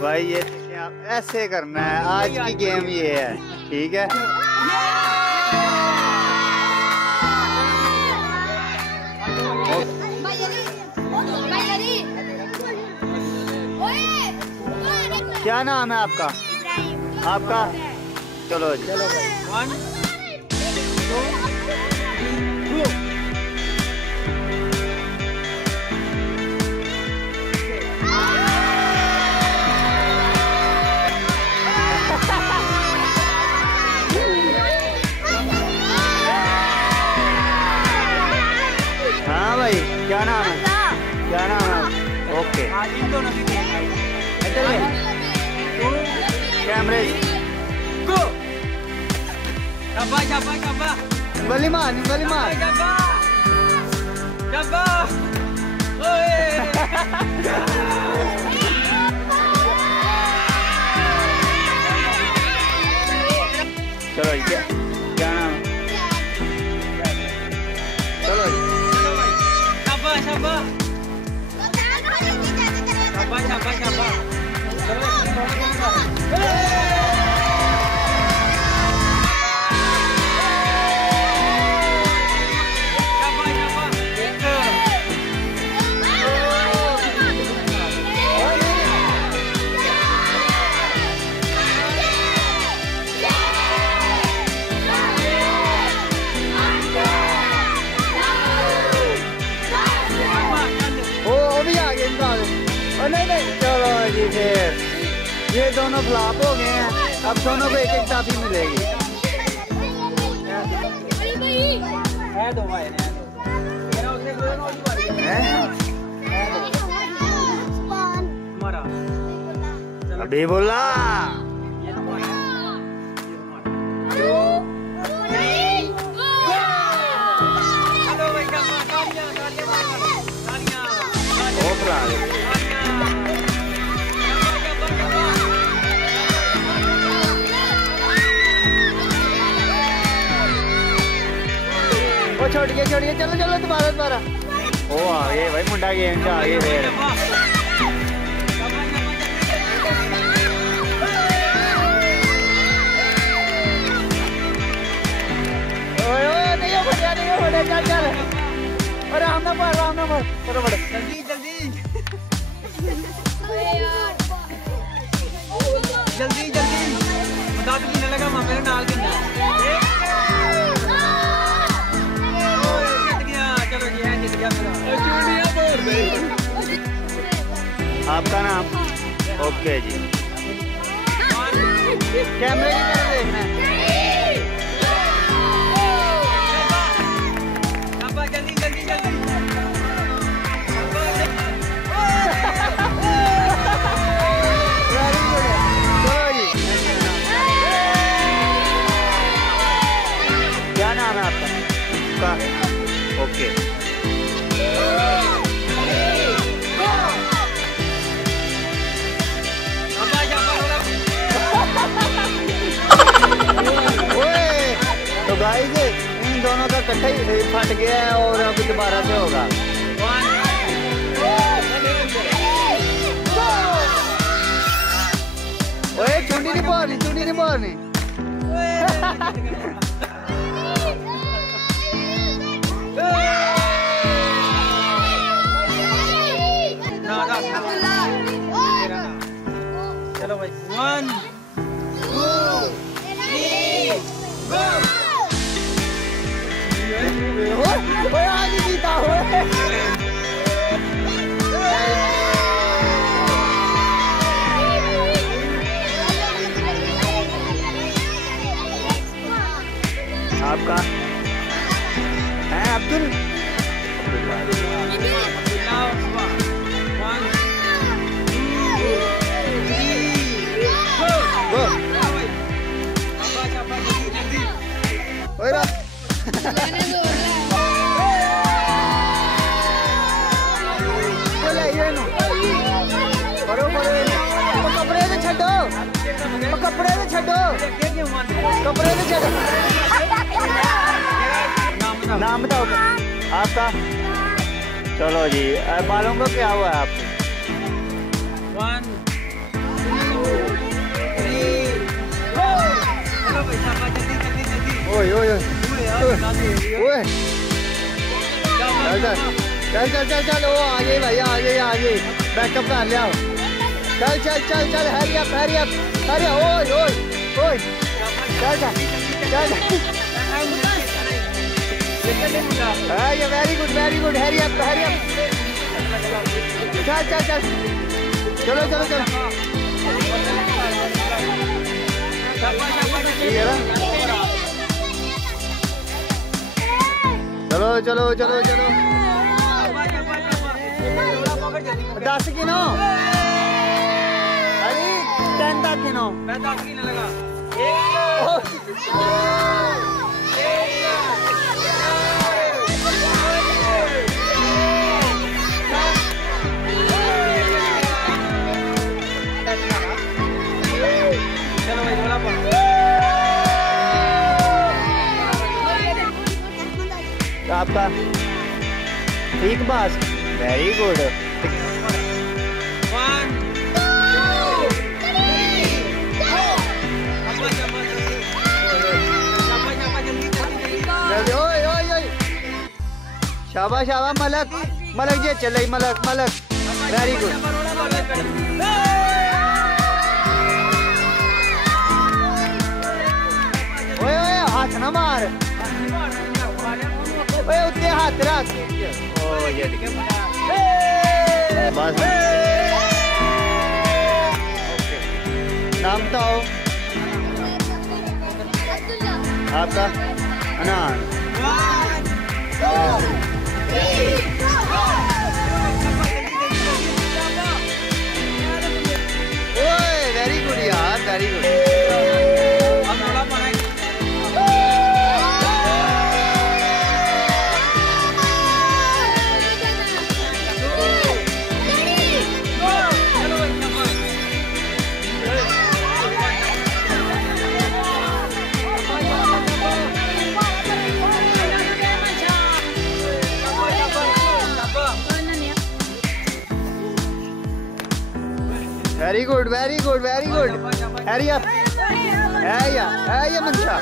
भाई ये आप ऐसे करना है, आज की गेम ये है, ठीक है। क्या नाम है आपका? आपका? चलो चलो भाई। 1 2 हाँ भाई, क्या नाम है? क्या नाम है? ओके, कैमरे गो। बली मार चलो क्या नाम है? चलो नहीं, चलो जी फिर ये दोनों फ्लॉप हो गए हैं। अब दोनों को एक टॉफी मिलेगी। अभी बोला छोड़ गया चलो दोबारा ओ आ गए भाई, मुंडा गेम से आ गए फिर। नहीं हो बढ़िया चल और आराम ना पड़ जल्दी बता तो नहीं लगा मेरे नाल के आपका नाम? ओके जी, कैमरे की तरफ देखना है। जल्दी क्या नाम है आपका? ओके तो गाइस इन दोनों का इकट्ठा ही फट गया है और अब दोबारा से होगा। ओए चुंडी नहीं मारनी चलो भाई 1 2 3 गो। ओए आज जीता हो। आपका है अब्दुल? कपड़े में छो नाम बताओ आपका। चलो जी मालूम को क्या हुआ है आपको? 1 2 ओए ओए ओए चल चल चल चल, वो आ गए भैया, आ गए बैकअप कर लिया। चल चल चल चल, हरी अप ओए ओए ओए, चल चल चल, वेरी गुड, हरी अप, चल चल चल, चलो चलो चलो, चलो चलो चलो चलो, 10 किलो, अरे 10 किलो, मैं 10 किलो लगा। चलो भाई बोला आपका ठीक बस, वेरी गुड। 1 2 3 ओए शाबाश शाबाश, मलक जी चले, मलक वेरी गुड। ओए हाथ ना मार, ओए उतने हाथ रख, बस। नाम बताओ आपका? अनान। 1 2 3 ओए वेरी गुड यार, very good. Very good, hurry up, है मंशा,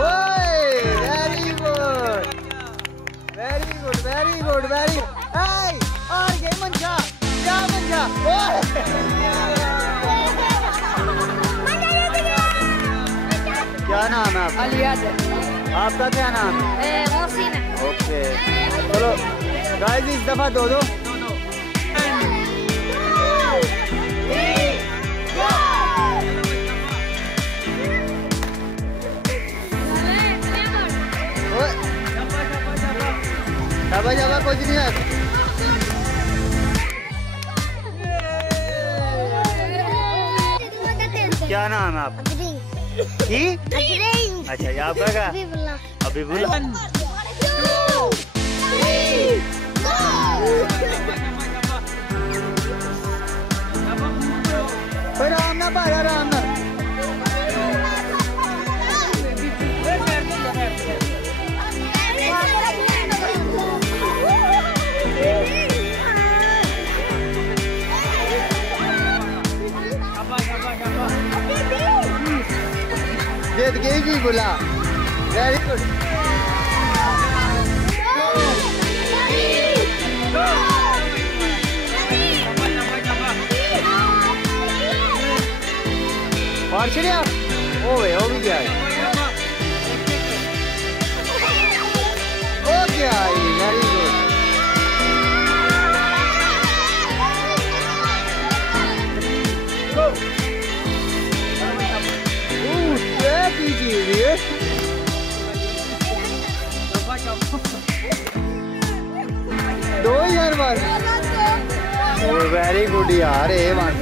ओए वेरी गुड, और ये मंशा, क्या मंशा, क्या नाम है आपका? अलियाद। आपका क्या नाम है? मोहसिन। ओके चलो गाइस, इस दफा दो शाबाश कुछ नहीं है। क्या नाम है आपका? अच्छा ये आपका क्या? अबीबुल्ला। 1 2 3 आराम ना भाई, आराम ना। जीत गई जी बुला, वेरी गुड। और चिड़िया ओए हो भी गया, हो गया, वेरी गुड। दो यार बस, वेरी गुड यार, ए वन।